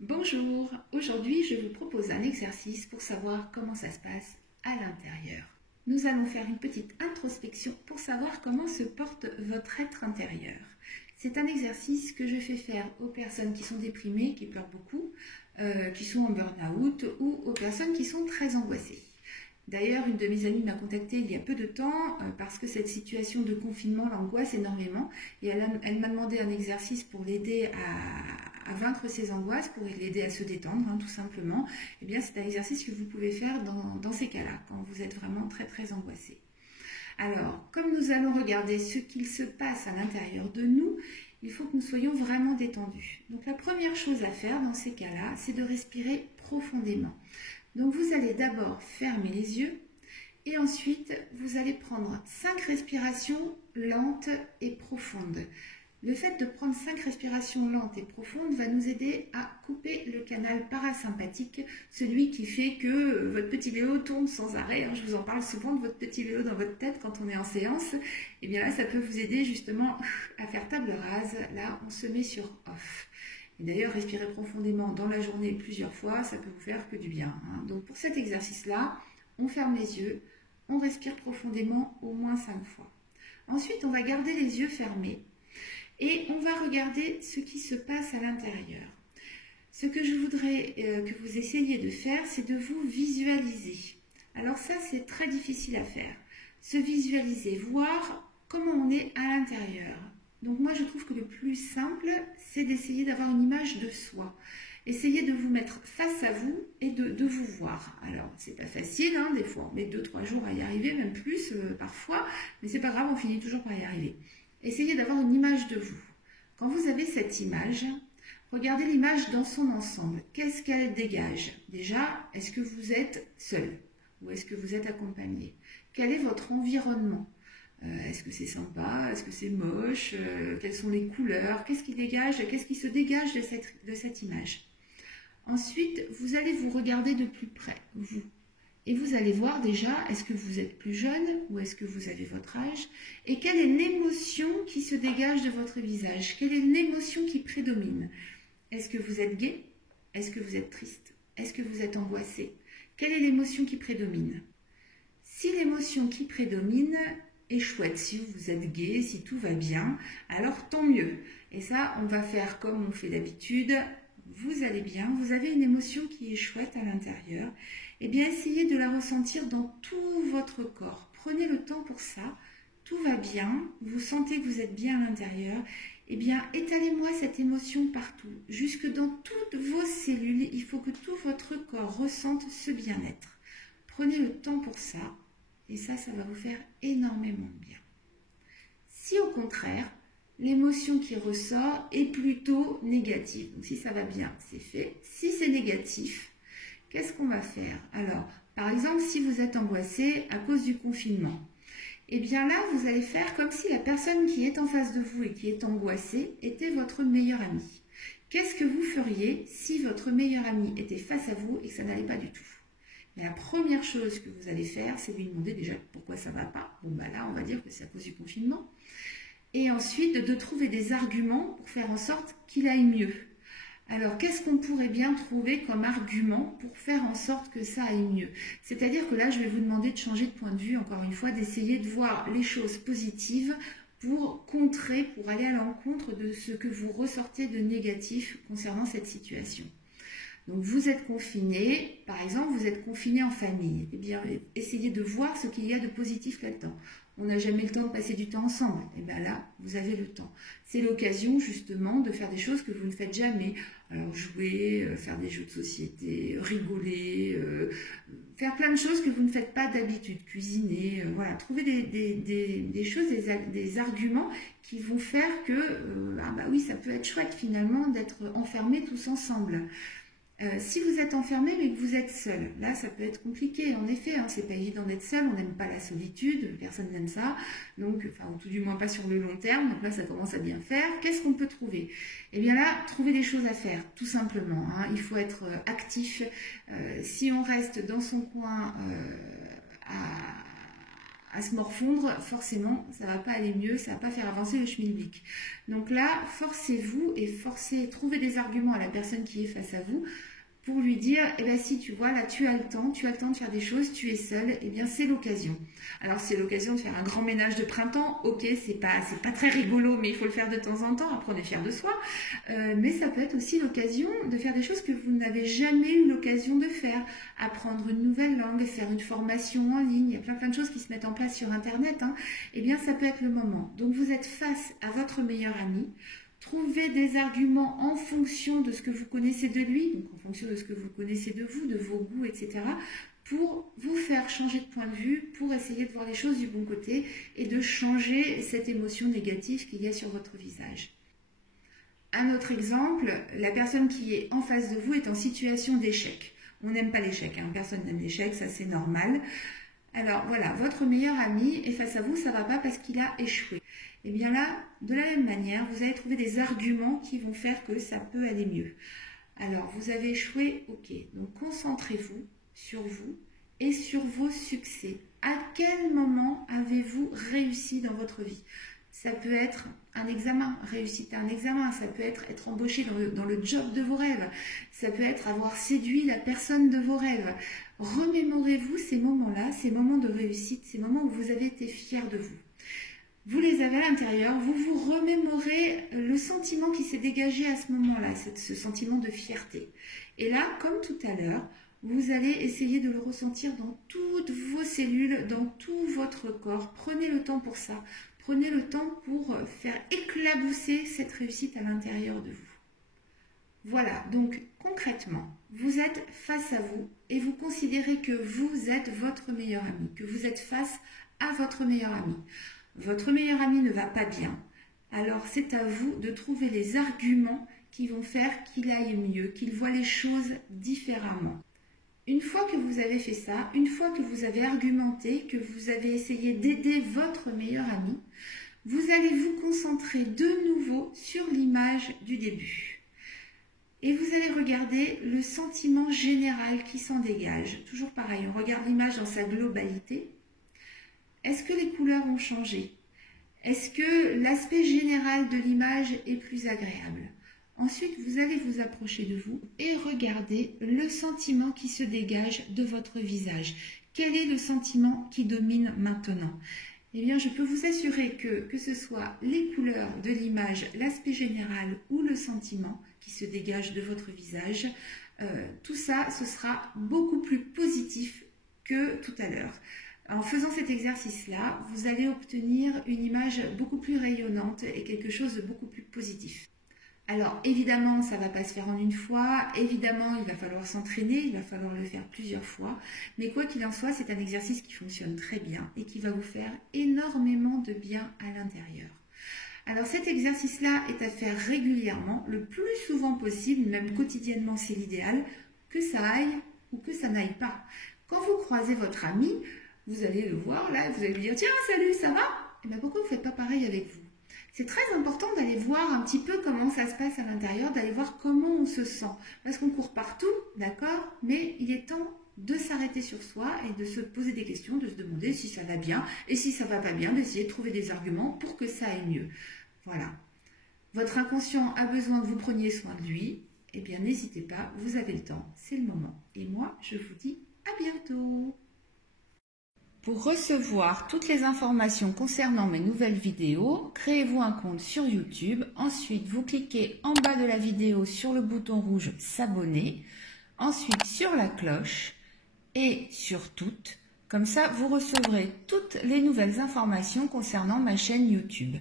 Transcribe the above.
Bonjour, aujourd'hui je vous propose un exercice pour savoir comment ça se passe à l'intérieur. Nous allons faire une petite introspection pour savoir comment se porte votre être intérieur. C'est un exercice que je fais faire aux personnes qui sont déprimées, qui pleurent beaucoup, qui sont en burn-out ou aux personnes qui sont très angoissées. D'ailleurs, une de mes amies m'a contactée il y a peu de temps parce que cette situation de confinement l'angoisse énormément et elle m'a demandé un exercice pour l'aider à vaincre ses angoisses, pour l'aider à se détendre tout simplement. Eh bien, c'est un exercice que vous pouvez faire dans ces cas-là, quand vous êtes vraiment très très angoissé. Alors, comme nous allons regarder ce qu'il se passe à l'intérieur de nous, il faut que nous soyons vraiment détendus. Donc la première chose à faire dans ces cas-là, c'est de respirer profondément. Donc vous allez d'abord fermer les yeux et ensuite vous allez prendre 5 respirations lentes et profondes. Le fait de prendre 5 respirations lentes et profondes va nous aider à couper le canal parasympathique, celui qui fait que votre petit vélo tourne sans arrêt. Je vous en parle souvent de votre petit vélo dans votre tête quand on est en séance. Et bien là, ça peut vous aider justement à faire table rase. Là, on se met sur off. Et d'ailleurs, respirer profondément dans la journée plusieurs fois, ça peut vous faire que du bien. Donc pour cet exercice-là, on ferme les yeux, on respire profondément au moins 5 fois. Ensuite, on va garder les yeux fermés et on va regarder ce qui se passe à l'intérieur. Ce que je voudrais que vous essayiez de faire, c'est de vous visualiser. Alors ça, c'est très difficile à faire. Se visualiser, voir comment on est à l'intérieur. Donc moi, je trouve que le plus simple, c'est d'essayer d'avoir une image de soi. Essayez de vous mettre face à vous et de vous voir. Alors, c'est pas facile, des fois on met 2-3 jours à y arriver, même plus parfois, mais c'est pas grave, on finit toujours par y arriver. Essayez d'avoir une image de vous. Quand vous avez cette image, regardez l'image dans son ensemble. Qu'est-ce qu'elle dégage? Déjà, est-ce que vous êtes seul ou est-ce que vous êtes accompagné? Quel est votre environnement? Est-ce que c'est sympa? Est-ce que c'est moche? Quelles sont les couleurs? Qu'est-ce qui dégage? Qu'est-ce qui se dégage de cette image? Ensuite, vous allez vous regarder de plus près, vous. Et vous allez voir déjà, est-ce que vous êtes plus jeune ou est-ce que vous avez votre âge? Et quelle est l'émotion qui se dégage de votre visage? Quelle est l'émotion qui prédomine? Est-ce que vous êtes gai? Est-ce que vous êtes triste? Est-ce que vous êtes angoissé? Quelle est l'émotion qui prédomine? Si l'émotion qui prédomine est chouette, si vous êtes gai, si tout va bien, alors tant mieux. Et ça, on va faire comme on fait d'habitude. Vous allez bien, vous avez une émotion qui est chouette à l'intérieur. Eh bien, essayez de la ressentir dans tout votre corps. Prenez le temps pour ça. Tout va bien, vous sentez que vous êtes bien à l'intérieur. Eh bien, étalez-moi cette émotion partout, jusque dans toutes vos cellules. Il faut que tout votre corps ressente ce bien-être. Prenez le temps pour ça. Et ça va vous faire énormément bien. Si au contraire, l'émotion qui ressort est plutôt négative, donc si ça va bien, c'est fait. Si c'est négatif, qu'est-ce qu'on va faire? Alors, par exemple, si vous êtes angoissé à cause du confinement, eh bien là, vous allez faire comme si la personne qui est en face de vous et qui est angoissée était votre meilleur ami. Qu'est-ce que vous feriez si votre meilleur ami était face à vous et que ça n'allait pas du tout? Mais la première chose que vous allez faire, c'est lui demander déjà pourquoi ça ne va pas. Bon, là, on va dire que c'est à cause du confinement. Et ensuite, de trouver des arguments pour faire en sorte qu'il aille mieux. Alors, qu'est-ce qu'on pourrait bien trouver comme argument pour faire en sorte que ça aille mieux? C'est-à-dire que là, je vais vous demander de changer de point de vue, encore une fois, d'essayer de voir les choses positives pour contrer, pour aller à l'encontre de ce que vous ressortez de négatif concernant cette situation. Donc vous êtes confiné, par exemple, vous êtes confiné en famille. Eh bien, essayez de voir ce qu'il y a de positif là-dedans. On n'a jamais le temps de passer du temps ensemble. Et bien là, vous avez le temps. C'est l'occasion justement de faire des choses que vous ne faites jamais. Alors jouer, faire des jeux de société, rigoler, faire plein de choses que vous ne faites pas d'habitude. Cuisiner, voilà. Trouver des choses, des arguments qui vont faire que, oui, ça peut être chouette finalement d'être enfermés tous ensemble. Si vous êtes enfermé mais que vous êtes seul, là ça peut être compliqué en effet, c'est pas évident d'être seul, on n'aime pas la solitude, personne n'aime ça, donc, ou tout du moins pas sur le long terme, donc là ça commence à bien faire. Qu'est-ce qu'on peut trouver? Eh bien là, trouver des choses à faire, tout simplement, il faut être actif. Si on reste dans son coin à se morfondre, forcément, ça ne va pas aller mieux, ça ne va pas faire avancer le schmilblick. Donc là, forcez-vous et trouvez des arguments à la personne qui est face à vous pour lui dire, eh bien si tu vois, là tu as le temps de faire des choses, tu es seul, eh bien c'est l'occasion. Alors c'est l'occasion de faire un grand ménage de printemps, ok, c'est pas très rigolo, mais il faut le faire de temps en temps, après on est fier de soi, mais ça peut être aussi l'occasion de faire des choses que vous n'avez jamais eu l'occasion de faire, apprendre une nouvelle langue, faire une formation en ligne, il y a plein de choses qui se mettent en place sur internet, hein. Eh bien ça peut être le moment. Donc vous êtes face à votre meilleur ami. Trouvez des arguments en fonction de ce que vous connaissez de lui, donc en fonction de ce que vous connaissez de vous, de vos goûts, etc., pour vous faire changer de point de vue, pour essayer de voir les choses du bon côté et de changer cette émotion négative qu'il y a sur votre visage. Un autre exemple, la personne qui est en face de vous est en situation d'échec. On n'aime pas l'échec, hein. Personne n'aime l'échec, ça c'est normal. Alors voilà, votre meilleur ami est face à vous, ça ne va pas parce qu'il a échoué. Et bien là, de la même manière, vous allez trouver des arguments qui vont faire que ça peut aller mieux. Alors, vous avez échoué, ok. Donc, concentrez-vous sur vous et sur vos succès. À quel moment avez-vous réussi dans votre vie? Ça peut être un examen, réussite à un examen, ça peut être embauché dans le job de vos rêves, ça peut être avoir séduit la personne de vos rêves. Remémorez-vous ces moments-là, ces moments de réussite, ces moments où vous avez été fier de vous. Vous les avez à l'intérieur, vous vous remémorez le sentiment qui s'est dégagé à ce moment-là, ce sentiment de fierté. Et là, comme tout à l'heure, vous allez essayer de le ressentir dans toutes vos cellules, dans tout votre corps. Prenez le temps pour ça. Prenez le temps pour faire éclabousser cette réussite à l'intérieur de vous. Voilà, donc concrètement, vous êtes face à vous et vous considérez que vous êtes votre meilleur ami, que vous êtes face à votre meilleur ami. Votre meilleur ami ne va pas bien, alors c'est à vous de trouver les arguments qui vont faire qu'il aille mieux, qu'il voit les choses différemment. Une fois que vous avez fait ça, une fois que vous avez argumenté, que vous avez essayé d'aider votre meilleur ami, vous allez vous concentrer de nouveau sur l'image du début. Et vous allez regarder le sentiment général qui s'en dégage. Toujours pareil, on regarde l'image dans sa globalité. Est-ce que les couleurs ont changé? Est-ce que l'aspect général de l'image est plus agréable? Ensuite, vous allez vous approcher de vous et regarder le sentiment qui se dégage de votre visage. Quel est le sentiment qui domine maintenant? Eh bien, je peux vous assurer que ce soit les couleurs de l'image, l'aspect général ou le sentiment qui se dégage de votre visage, tout ça, ce sera beaucoup plus positif que tout à l'heure. En faisant cet exercice-là, vous allez obtenir une image beaucoup plus rayonnante et quelque chose de beaucoup plus positif. Alors évidemment, ça ne va pas se faire en une fois, évidemment, il va falloir s'entraîner, il va falloir le faire plusieurs fois, mais quoi qu'il en soit, c'est un exercice qui fonctionne très bien et qui va vous faire énormément de bien à l'intérieur. Alors cet exercice-là est à faire régulièrement, le plus souvent possible, même quotidiennement c'est l'idéal, que ça aille ou que ça n'aille pas. Quand vous croisez votre ami, vous allez le voir là, vous allez lui dire « Tiens, salut, ça va ?» Et bien pourquoi vous ne faites pas pareil avec vous? C'est très important d'aller voir un petit peu comment ça se passe à l'intérieur, d'aller voir comment on se sent. Parce qu'on court partout, d'accord? Mais il est temps de s'arrêter sur soi et de se poser des questions, de se demander si ça va bien. Et si ça ne va pas bien, d'essayer de trouver des arguments pour que ça aille mieux. Voilà. Votre inconscient a besoin que vous preniez soin de lui. Eh bien, n'hésitez pas, vous avez le temps, c'est le moment. Et moi, je vous dis à bientôt. Pour recevoir toutes les informations concernant mes nouvelles vidéos, créez-vous un compte sur YouTube. Ensuite, vous cliquez en bas de la vidéo sur le bouton rouge « S'abonner ». Ensuite, sur la cloche et sur toutes. Comme ça, vous recevrez toutes les nouvelles informations concernant ma chaîne YouTube.